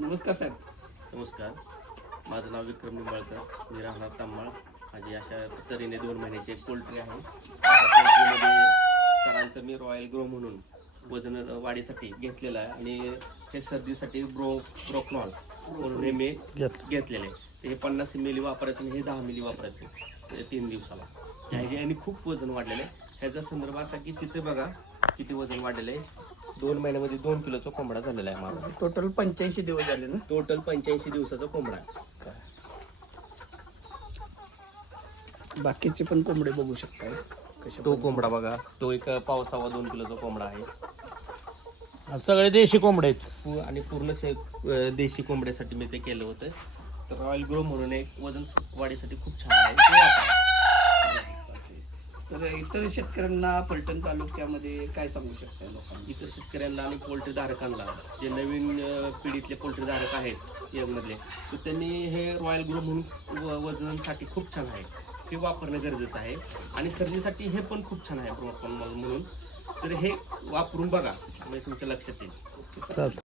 नमस्कार साहेब. नमस्कार, माझं नाव विक्रम निंबाळकर. मी राहणार तांबळ. माझी अशा तऱ्हेने 2 महिन्याची एक पोल्ट्री आहे. पोल्ट्रीमध्ये सरांचं मी रॉयल ग्रो म्हणून वजन वाढीसाठी घेतलेलं आहे आणि हे सर्दीसाठी ब्रोक्नॉल म्हणून हे मी घेतलेले आहे. हे 50 ml वापरायचं आणि हे 10 ml वापरायचं 3 दिवसाला. ह्याने खूप वजन वाढलेलं आहे. ह्याचा संदर्भ असा की तिथे बघा किती वजन वाढलेलं आहे. 2 महिन्यामध्ये 2 किलोचा कोंबडा झालेला आहे माझा. टोटल 85 दिवस झाले ना. टोटल 85 दिवसाचा कोंबडा आहे. बाकीचे पण कोंबडे बघू शकता. तो कोंबडा बघा, तो एक 1.25 2 किलोचा कोंबडा आहे. सगळे देशी कोंबडे आहेत आणि पूर्ण देशी कोंबड्यासाठी मी ते केलं होतं. तर रॉयल ग्रो म्हणून एक वजन वाढीसाठी खूप छान आहे. ते वापरा. तर इतर शेतकऱ्यांना पलटण तालुक्यामध्ये काय सांगू शकता लोकांना? इतर शेतकऱ्यांना आणि पोल्ट्री धारकांना, जे नवीन पिढीतले पोल्ट्री धारक आहेत यंगमधले, तर त्यांनी हे रॉयल ग्रो म्हणून वजनासाठी खूप छान आहे, हे वापरणं गरजेचं आहे. आणि सर्दीसाठी हे पण खूप छान आहे ब्रोकॉन म्हणून. तर हे वापरून बघा, म्हणजे तुमच्या लक्षात येईल.